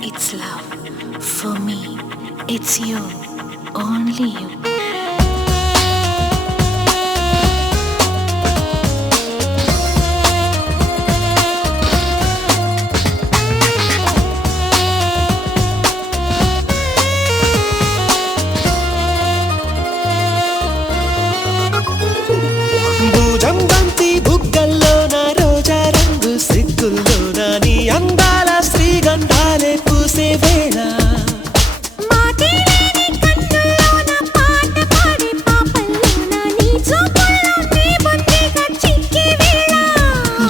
it's love. For me, it's you, only you. భుజంబంతి బుగ్గల్లోన రోజా రంగు సిగ్గుల్లోన నీ అందాల శ్రీగంధాలే పూసే వేళ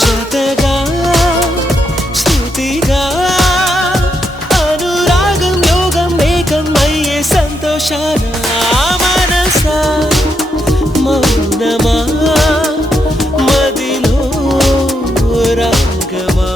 జతగా స్తుతిగా అనురాగం యోగం ఏకం అయ్యే సంతోషాన మనసా మౌనమా మదిలో రాగమా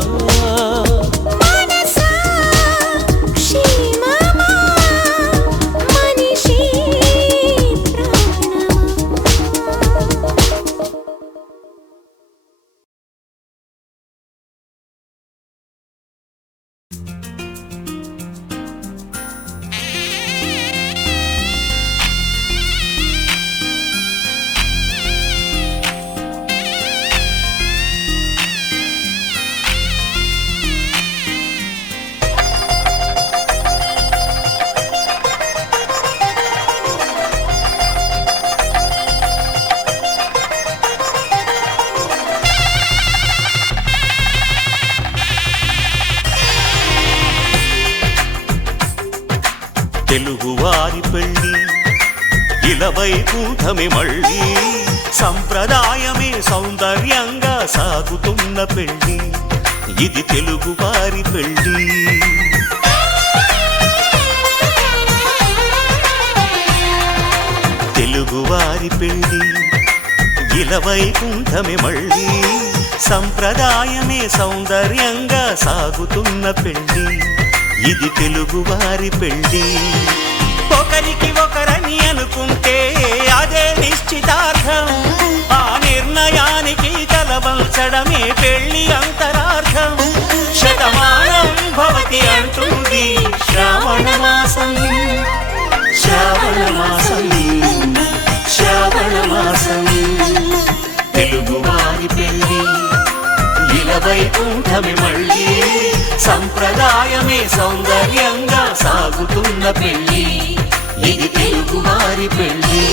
తెలుగువారి పెళ్ళి ఇలవైకుంఠమే మళ్ళీ సంప్రదాయమే సౌందర్యంగా సాగుతున్న పెళ్ళి ఇది తెలుగువారి పెళ్ళి తెలుగువారి పెళ్ళి ఇలవైకుంఠమే మళ్ళీ సంప్రదాయమే సౌందర్యంగా సాగుతున్న పెళ్ళి ఇది తెలుగువారి పెళ్ళి ఒకరికి ఒకరని అనుకుంటే అదే నిశ్చితార్థం ఆ నిర్ణయానికి తలవంచడమే పెళ్ళి అంతరార్థం శతమానం భవతి అంటుంది శ్రావణ మాసం శ్రావణ మాసం శ్రావణ మాసం తెలుగువారి పెళ్ళి ఇలవైకుంఠమే మళ్ళీ సంప్రదాయమే సౌందర్యంగా సాగుతున్న పెళ్ళి ఇది తెలుగువారి పెళ్ళి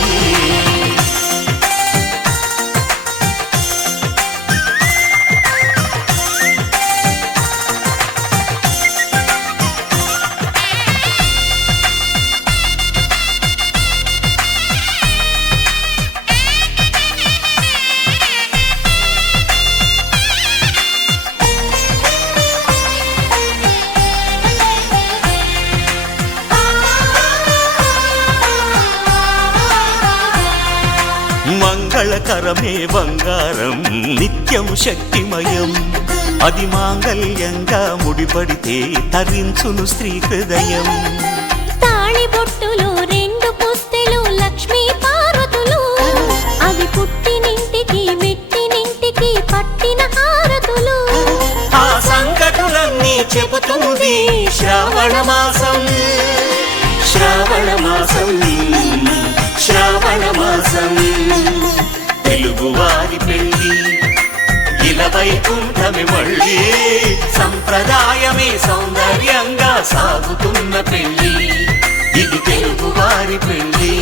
మంగళకరమే బంగారం నిత్యం శక్తిమయం అది మాంగళ్యంగా ముడిపడితే తరించును స్త్రీ హృదయం తాళిబొట్టులో రెండు పుస్తెలు లక్ష్మీ పార్వతులు అవి పుట్టినింటికి మెట్టినింటికి పట్టిన హారతులు ఆ సంకటులన్నీ చెబుతుంది శ్రావణ మాసం శ్రావణ మాసం శ్రావణ మాసం తెలుగువారి పెళ్ళి ఇలవైకుంఠమే మళ్ళీ సంప్రదాయమే సౌందర్యంగా సాగుతున్న పెళ్ళి ఇది తెలుగువారి పెళ్ళి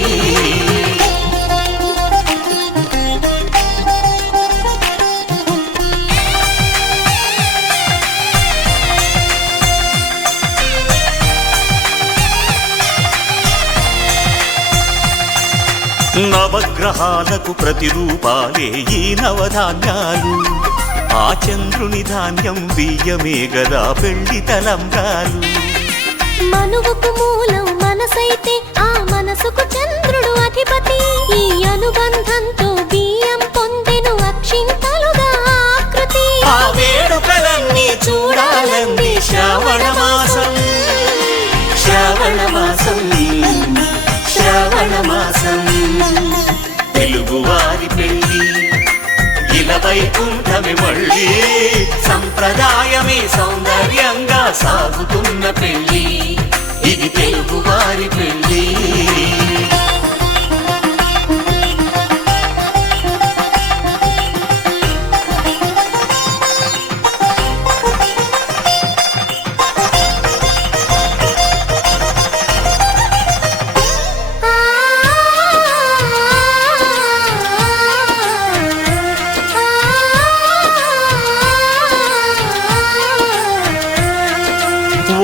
నవగ్రహాలకు ప్రతిరూపాలే ఈ నవధాన్యాలు ఆ చంద్రుని ధాన్యం బియ్యమే గదా పెళ్లి తలంబ్రాలు మనువుకు మూలం మనసైతే ఆ మనసుకు చంద్రుడు అధిపతి ఈ అనుబంధంతో బియ్యం పొందెను అక్షింతలుగా ఆకృతి ఆ వేడుకలన్నీ చూడాలంది శ్రావణ మాసం శ్రావణ మాసం శ్రావణ మాసం తెలుగువారి పెళ్ళి ఇలవైకుంఠమే మళ్ళీ సంప్రదాయమే సౌందర్యంగా సాగుతున్న పెళ్లి, ఇది తెలుగు వారి పెళ్లి.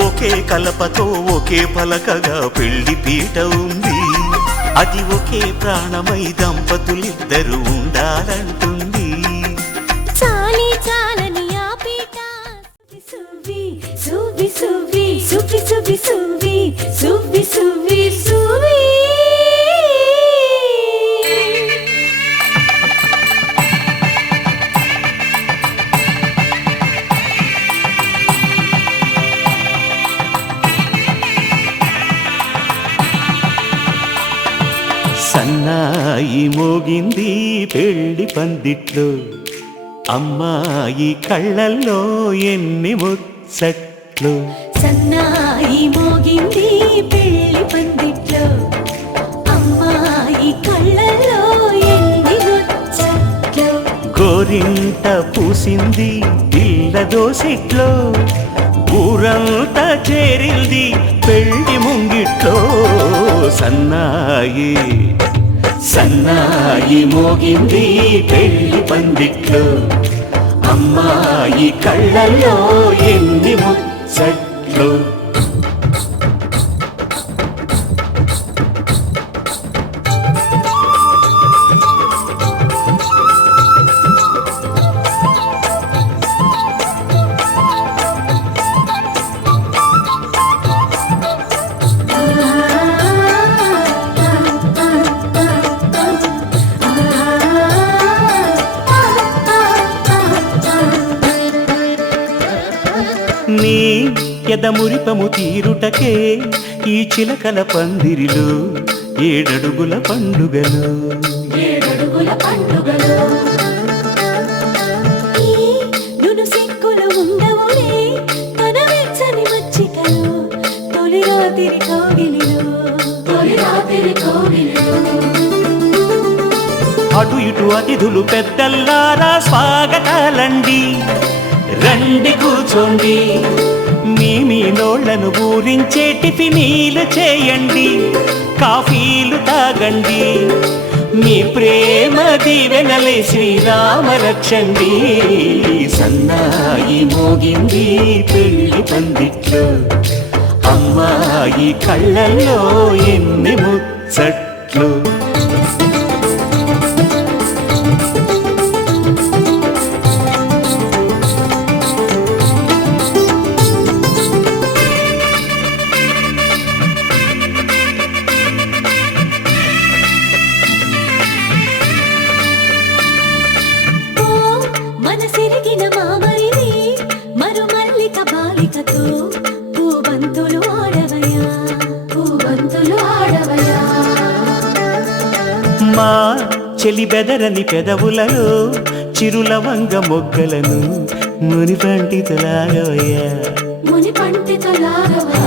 ఒకే కలపతో ఒకే పలకగా పెళ్లి పీట ఉంది, అది ఒకే ప్రాణమై దంపతులిద్దరు ఉండాలంటుంది. చాలి చాలని ఆ పీట సువ్వి సువ్వి సువ్వి సువ్వి సువ్వి సువ్వి సువ్వి సువ్వి సువ్వి. సన్నాయి మోగింది పెళ్లి పందిట్లో, అమ్మాయి కళ్ళల్లో ఎన్ని ముచ్చట్లు. సన్నాయి మోగింది పెళ్లి పందిట్లో, అమ్మాయి కళ్ళల్లో ఎన్ని ముచ్చట్లు. గోరింట పూసింది పిల్ల దోసిట్లో, ఊరంతా చేరింది పెళ్లి ముంగిట్లో. సన్నాయి సన్నాయి మోగింది పెళ్లి పందిట్లో, అమ్మాయి కళ్ళల్లో ఎన్ని ముచ్చట్లు. నీ ఎదమురిపము తీరుటకే ఈ చిలకల పందిరిలో ఏడడుగుల పండుగలు. ఏడడుగుల పండుగలో ఈ నును సిక్కులు ఉండవులే తన వెచ్చని మచ్చికలో, తొలి రాత్రి కోగిలిలో తొలి రాత్రి కోగిలిలో. అటు ఇటు అతిథులు పెద్దల్లారా స్వాగతాలండి, రండి కూర్చోండి, మీ నోళ్లను ఊరించే టిఫినీలు చేయండి, కాఫీలు తాగండి, మీ ప్రేమ దీవెనలే శ్రీరామ రక్షండి. సన్నాయి మోగింది పెళ్లి పందిట్లో, అమ్మాయి కళ్ళల్లో ఎన్ని ముచ్చట్లు. మనసిరిగిన మామరిది మరుమల్లిక బాలికతో పూబంతులు ఆడవయా పూబంతులు ఆడవయా. మా చెలి బెదరని పెదవులలో చిరులవంగ మొగ్గలను ముని పండితులాగవయ్యా ముని పండితులాగవయా.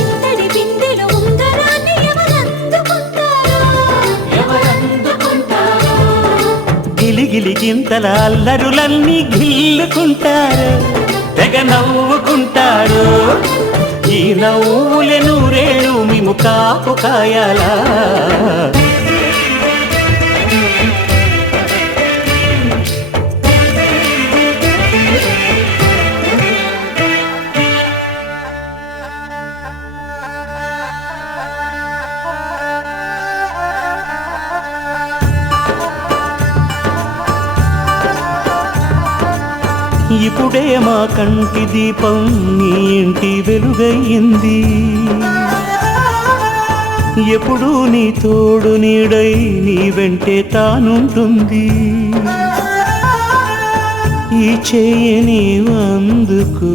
ఇంతటి బిందెలో ఉంగరాన్ని ఎవరందుకుంటారో గిలిగిలి గింతల అల్లరులన్నీ గిల్లుకుంటారు, తెగ నవ్వుకుంటారు. ఈ నవ్వులే నూరేళ్ళు మేము కాపు కాయాలా. ఇప్పుడే మా కంటి దీపం నీ ఇంటి వెలుగయ్యింది, ఎప్పుడూ నీ తోడు నీడై నీ వెంటే తానుంటుంది. ఈ చెయ్యి నీవు అందుకు